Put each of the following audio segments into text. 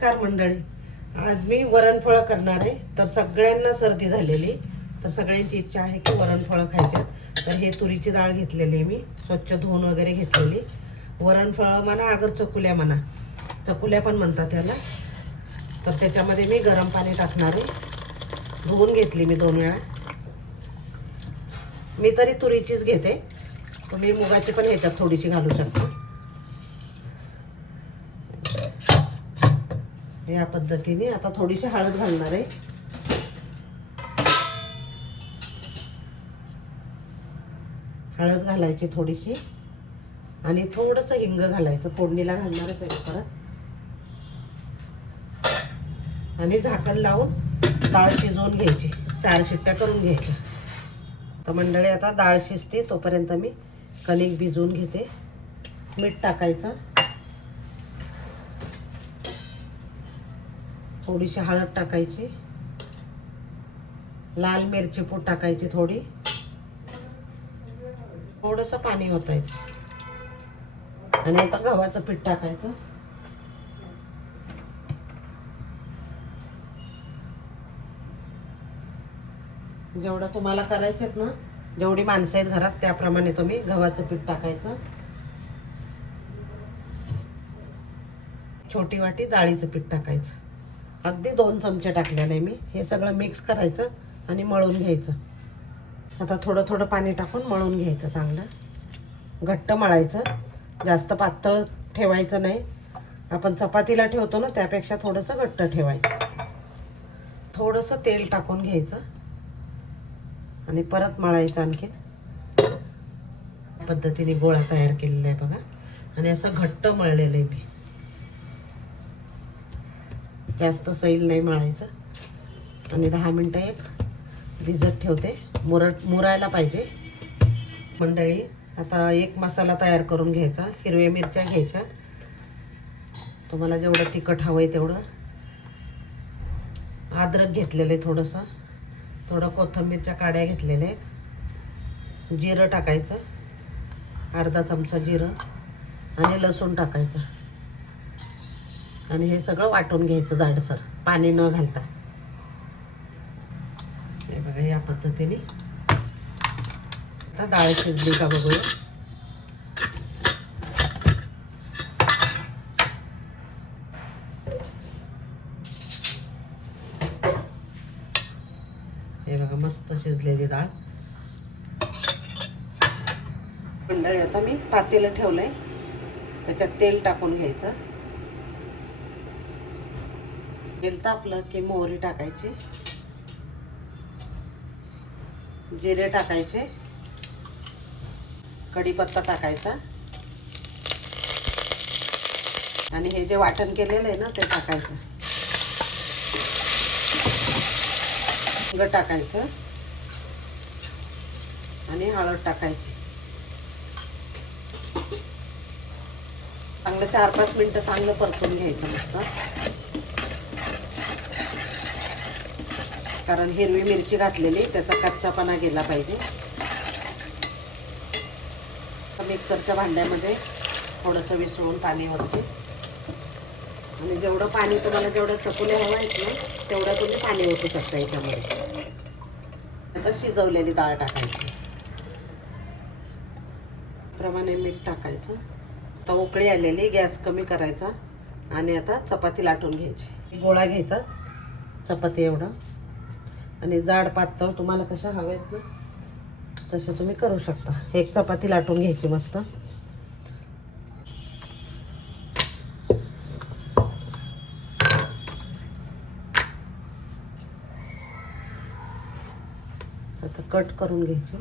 नमस्कार मंडळी. आज मी वरणफळं करणार आहे. तर सगळ्यांना सर्दी झालेली. तर सगळ्यांची इच्छा आहे की वरणफळं खायच्यात. तर हे तुरीची डाळ घेतलेली आहे मी. स्वच्छ धुवून वगैरे घेतलेली. वरणफळं म्हणा अगर चकुल्या म्हणा. चकुल्या पण म्हणतात त्याला तर त्याच्यामध्ये मी गरम पाणी टाकणार आहे. धुवून घेतली मी दोन वेळा. मी तरी तुरीचीच घेते. तुम्ही मुगाची पण ह्याच्यात थोडीशी घालू शकता. या पद्धतीने. आता थोडीशी हळद घालणार आहे. हळद घालायची थोडीशी. आणि थोडंसं हिंग घालायचं. फोडणीला घालणारच आहे परत. आणि झाकण लावून डाळ शिजवून घ्यायची. चार शिट्ट्या करून घ्यायच्या तर मंडळी आता डाळ शिजते. तोपर्यंत मी कणिक भिजवून घेते. मीठ टाकायचं. थोडीशी हळद टाकायची. लाल मिरची पूड टाकायची थोडी. थोडंसं पाणी ओतायचं. आणि आता गव्हाचं पीठ टाकायचं. जेवढं तुम्हाला करायचेत ना जेवढी माणसं आहेत घरात त्याप्रमाणे तुम्ही गव्हाचं पीठ टाकायचं. छोटी वाटी डाळीचं पीठ टाकायचं. अगदी दोन चमचे टाकलेले आहे मी. हे सगळं मिक्स करायचं आणि मळून घ्यायचं. आता थोडं थोडं पाणी टाकून मळून घ्यायचं चांगलं. घट्ट मळायचं. जास्त पातळ ठेवायचं नाही. आपण चपातीला ठेवतो ना त्यापेक्षा थोडंसं घट्ट ठेवायचं. थोडंसं तेल टाकून घ्यायचं. आणि परत मळायचं आणखीन. पद्धतीने गोळा तयार केलेला आहे बघा. आणि असं घट्ट मळलेलं आहे मी. जास्त सैल नाही मळायचं आणि दहा मिनटं एक भिजत ठेवते. मुरट मुरायला पाहिजे. मंडळी आता एक मसाला तयार करून घ्यायचा. हिरव्या मिरच्या घ्यायच्या. तुम्हाला जेवढं तिखट हवं आहे तेवढं. अद्रक घेतलेलं आहे थोडंसं. थोडं कोथिंबीरच्या काड्या घेतलेल्या आहेत. जिरं टाकायचं. अर्धा चमचा जिरं. आणि लसूण टाकायचं. आणि हे सगळं वाटून घ्यायचं जाडसर पाणी न घालता. हे बघा या पद्धतीने. आता डाळ शिजली का बघूया. हे बघा मस्त शिजलेली डाळ. मंडळी आता मी पातेलं ठेवलंय. त्याच्यात तेल टाकून घ्यायचं. तेल तापलं की मोहरी टाकायची. जिरे टाकायचे. कढीपत्ता टाकायचा. आणि हे जे वाटण केलेलं आहे ना ते टाकायचं. हिंग टाकायचं. आणि हळद टाकायची. चांगलं चार पाच मिनटं चांगलं परतून घ्यायचं मस्त. कारण हिरवी मिरची घातलेली त्याचा कच्चापणा गेला पाहिजे. मिक्सरच्या भांड्यामध्ये थोडंसं विसळून पाणी वरते. आणि जेवढं पाणी तुम्हाला जेवढं चकुले हवं आहे ना तेवढं तुम्ही पाणी ओतू शकता याच्यामध्ये. आता शिजवलेली डाळ टाकायची. प्रमाणे मीठ टाकायचं. आता उकळी आलेली गॅस कमी करायचा. आणि आता चपाती लाटून घ्यायची. गोळा घ्यायचा. चपाती एवढं. आणि जाड पातळ तुम्हाला कशा हव्यात आहेत ना तशा तुम्ही करू शकता. एक चपाती लाटून घ्यायची मस्त. आता कट करून घ्यायची.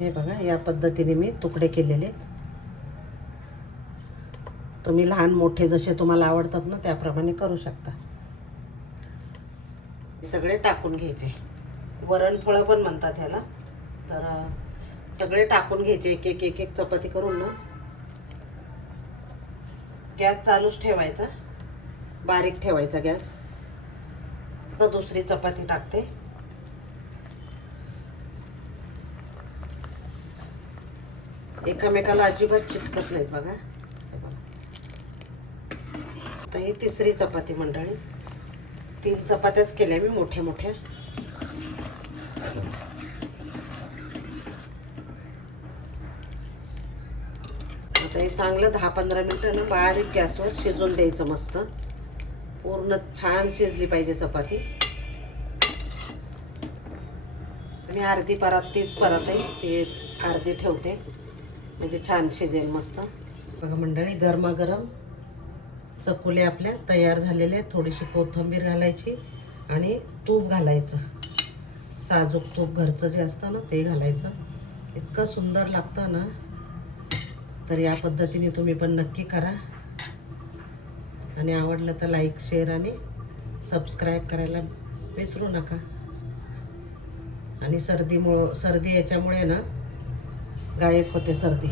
हे बघा या पद्धतीने मी तुकडे केलेले. आहेत. तुम्ही लहान मोठे जसे तुम्हाला आवडतात ना त्याप्रमाणे करू शकता. सगळे टाकून घ्यायचे. वरणफळं पण म्हणतात ह्याला. तर सगळे टाकून घ्यायचे एक एक एक एक चपाती करून ना. गॅस चालूच ठेवायचा. बारीक ठेवायचा गॅस. तर दुसरी चपाती टाकते. एकमेकाला अजिबात चिटकत नाहीत बघा. हे बघा. आता ही तिसरी चपाती मंडळी. तीन चपात्याच केल्या मी मोठ्या मोठ्या. आता हे चांगलं दहा पंधरा मिनिटं बारीक गॅसवर शिजवून द्यायचं मस्त. पूर्ण छान शिजली पाहिजे चपाती. आणि अर्धी परात तीच परात आहे ते अर्धी ठेवते. म्हणजे छान शिजेल मस्त. बघा मंडळी गरमागरम चकुले आपल्या तयार झालेले आहेत. थोडीशी कोथिंबीर घालायची आणि तूप घालायचं. साजूक तूप घरचं जे असतं ना ते घालायचं. इतकं सुंदर लागतं ना. तर या पद्धतीने तुम्ही पण नक्की करा. आणि आवडलं तर लाईक शेअर आणि सबस्क्राईब करायला विसरू नका. आणि सर्दीमुळं सर्दी याच्यामुळे ना गायब होते सर्दी.